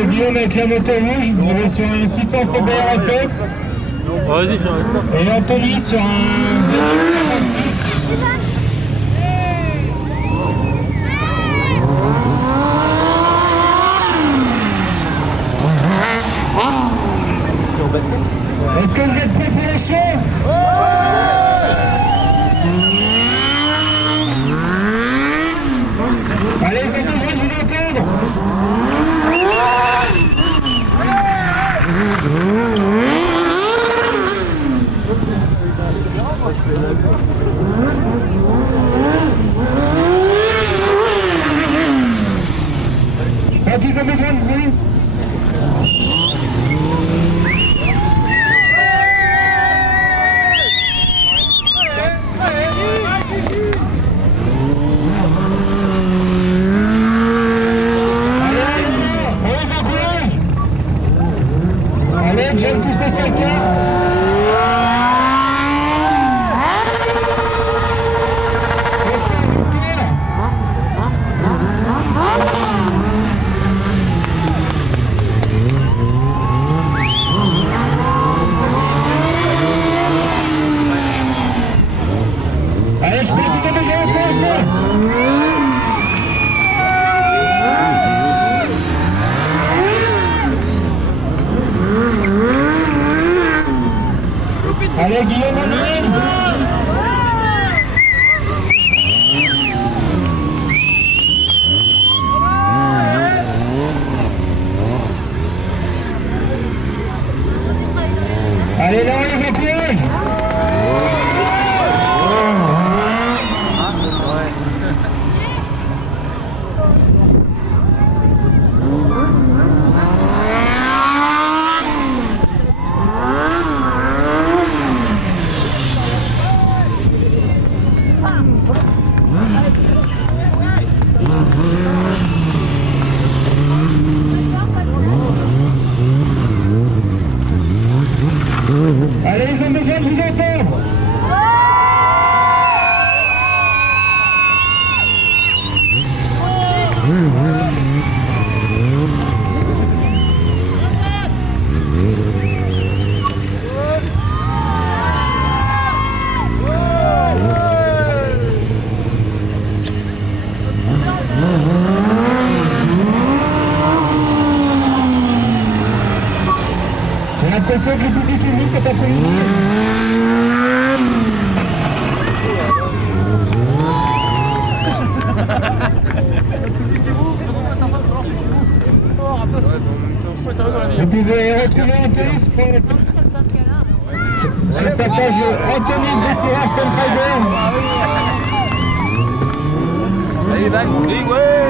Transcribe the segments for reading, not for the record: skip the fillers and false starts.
c'est Guillaume avec la moto rouge, on roule sur un 600 CBR-FS. Vas-y, et Anthony sur un 26. Est-ce que vous êtes prêts pour les shows? Allez, ils ont besoin de vous entendre. Je crois qu'ils ont besoin de vous. J'aime tout spécial car. Restez en victoire. Allez, je peux vous en besoin d'encouragement. Allez, Guillaume, André. Allez, là, on les encourage. Allez, ils ont besoin de vous entendre. J'ai l'impression que le public est mis cet après-midi. Vous pouvez retrouver Anthony sur sa page Anthony Bessira Stunt Rider. Allez, Van, ouais.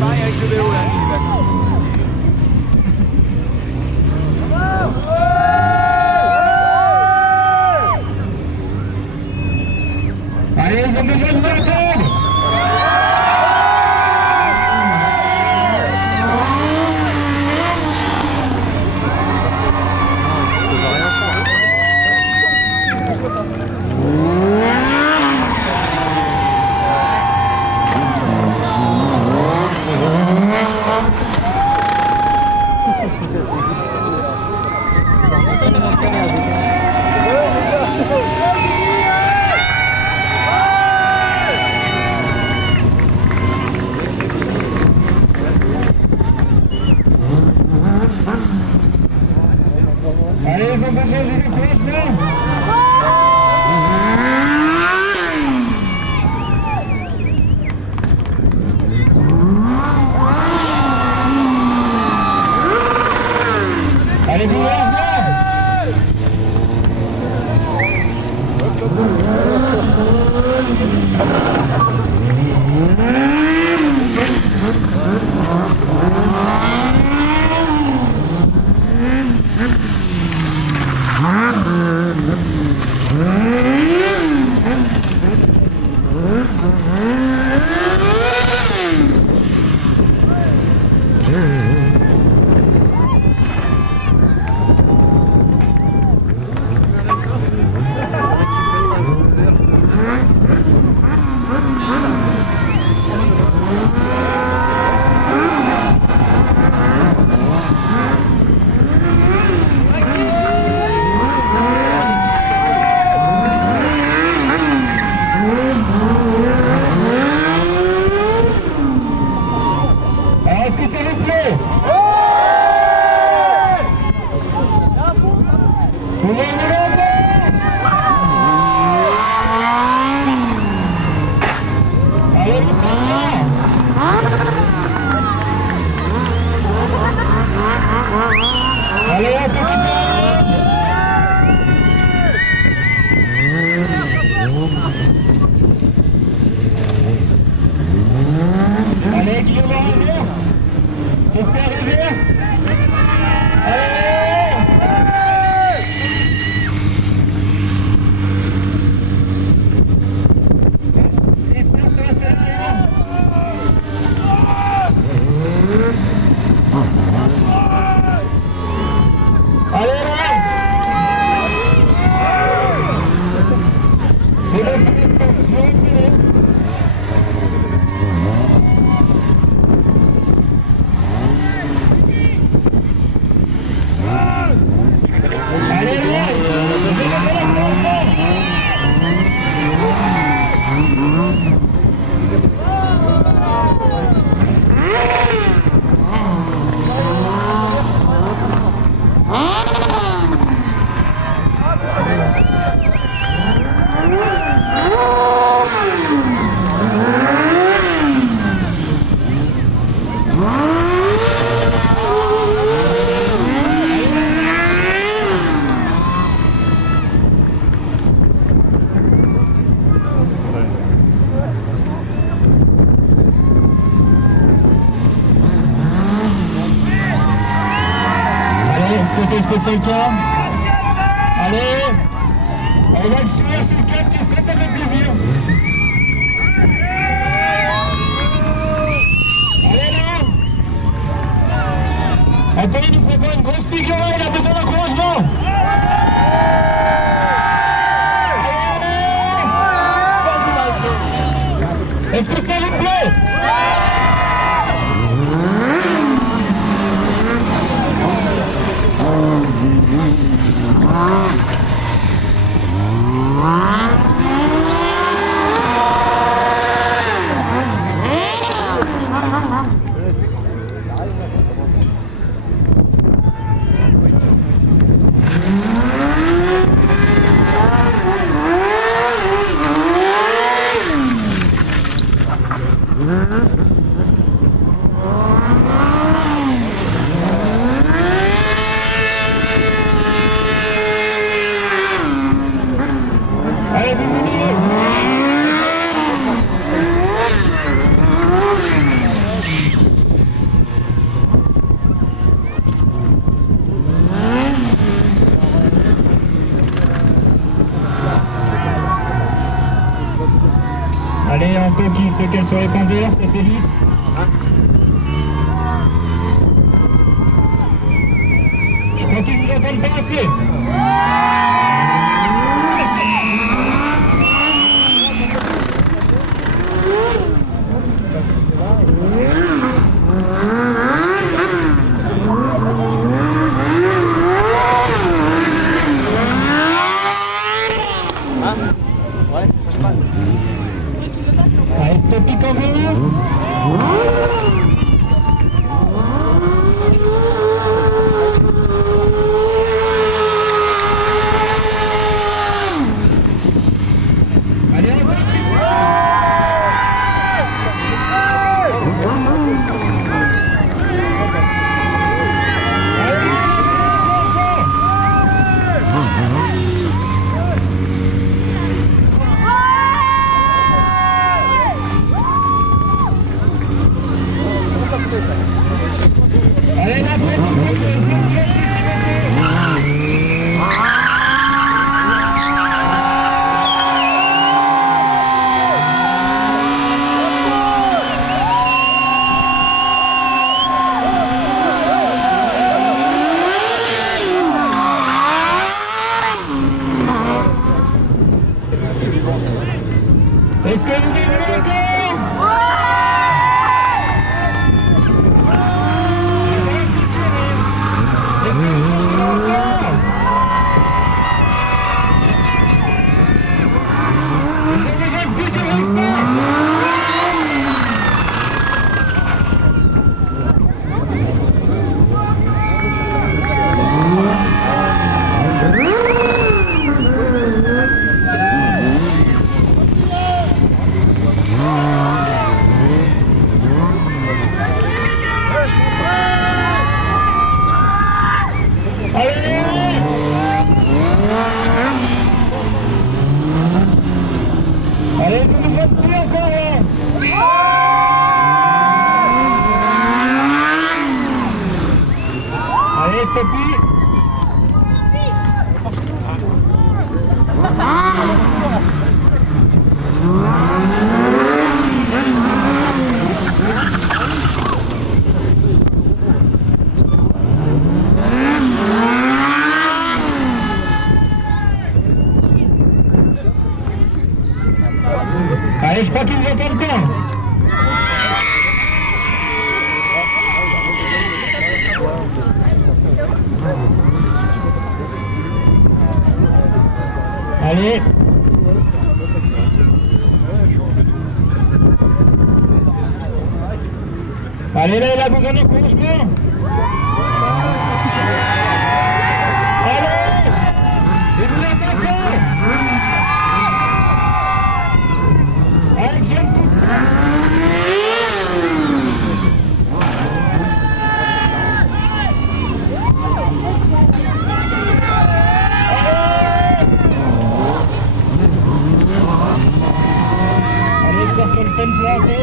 Pareil avec le vélo là. Allez, ils ont besoin de vous entendre. Allez, ils ont besoin de encouragement. Allez, vous C'est la fenêtre sans entrée. Allez, C'était spécial cas. Allez, on va le sourire sur le casque et ça fait plaisir. Allez là. Anthony nous prépare une grosse figure, il a besoin d'encouragement. Est-ce que ça vous plaît? Allez, Anto qui se cale sur les pendeurs, satellite. Je crois qu'ils vous entendent pas assez. Allez, stop it kangourou. Allez, Antoine, Christian. Allez, la est-ce que vous avez encore? Est-ce que vous avez encore? Vous avez besoin de plus de ça? Allez, ça nous fait plus encore là. Allez, stoppie. Allez. Allez, là, il a besoin d'encouragement. Allez. Et vous l'attaquez. Allez, j'aime tout. Allez, circle peine planté.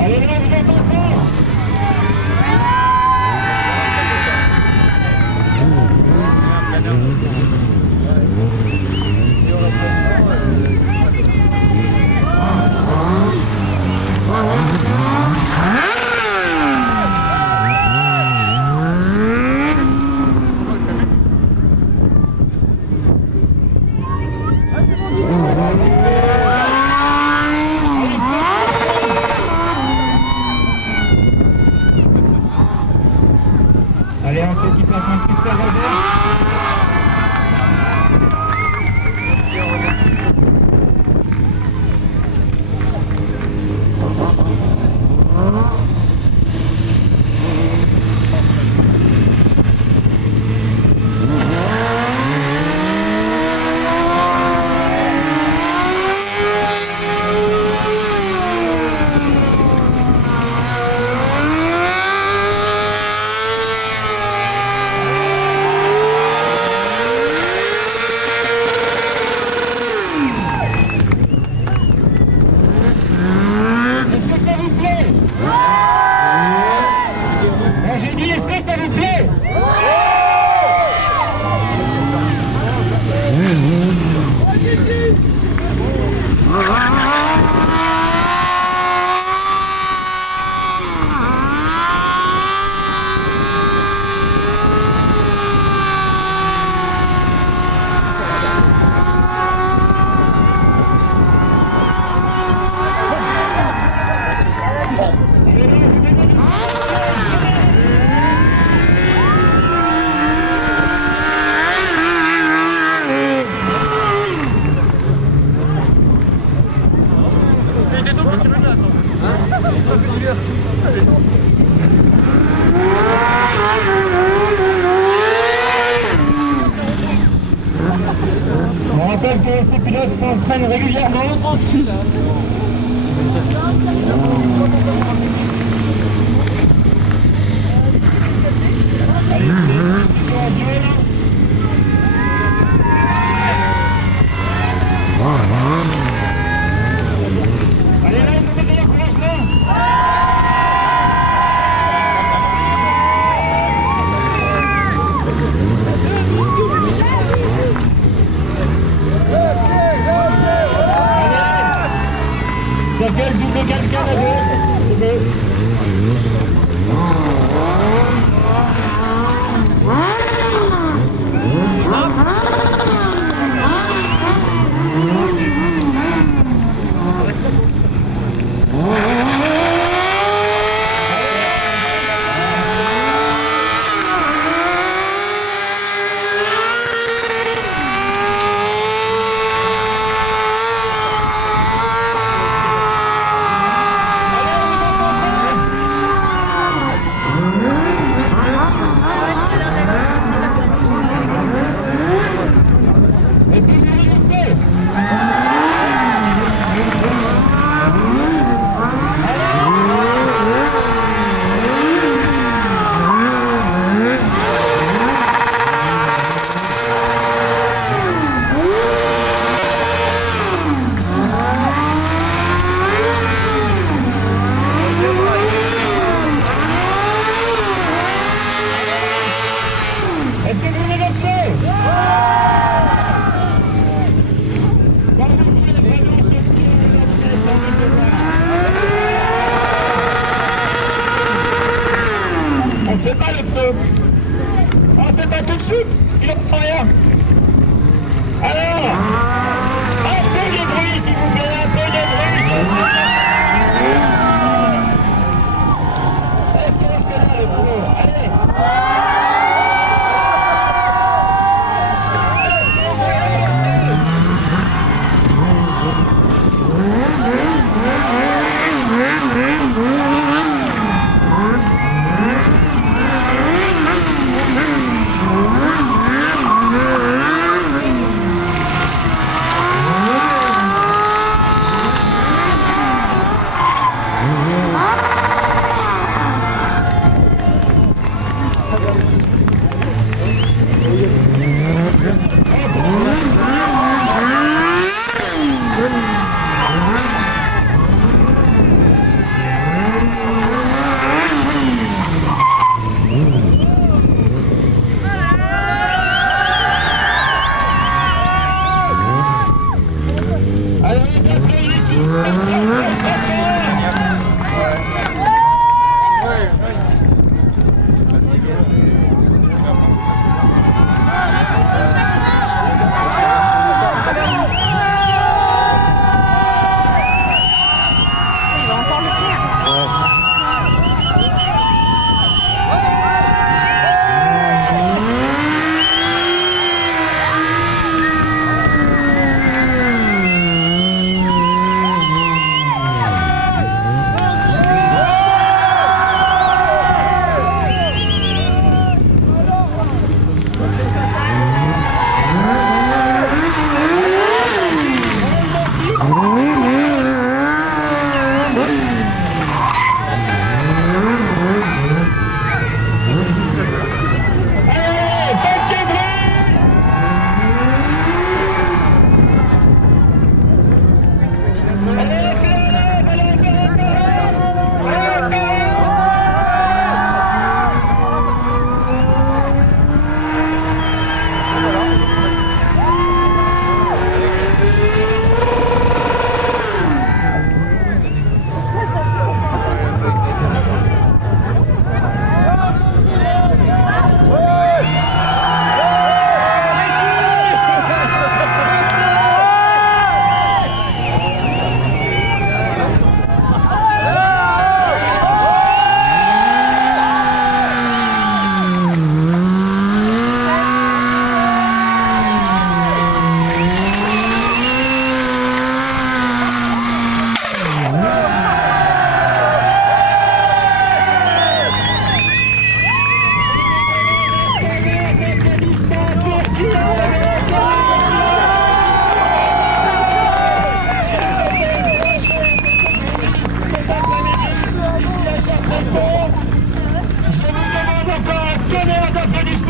Allez là, vous êtes encore. Allez, Anto qui passe en cristal reverse. J'ai dit, est-ce que ça vous plaît? On rappelle que ces pilotes s'entraînent régulièrement. Allez, allez là, ils ont besoin d'encouragement. Allez, circle double calcane à deux. pas le pneu. On fait pas tout de suite, il n'en prend rien. Alors, un peu de bruit s'il vous plaît, un peu de bruit, je sais pas si... Est-ce qu'on fait là le pneu? Allez. Je vous demande encore un tonnerre d'applaudissements.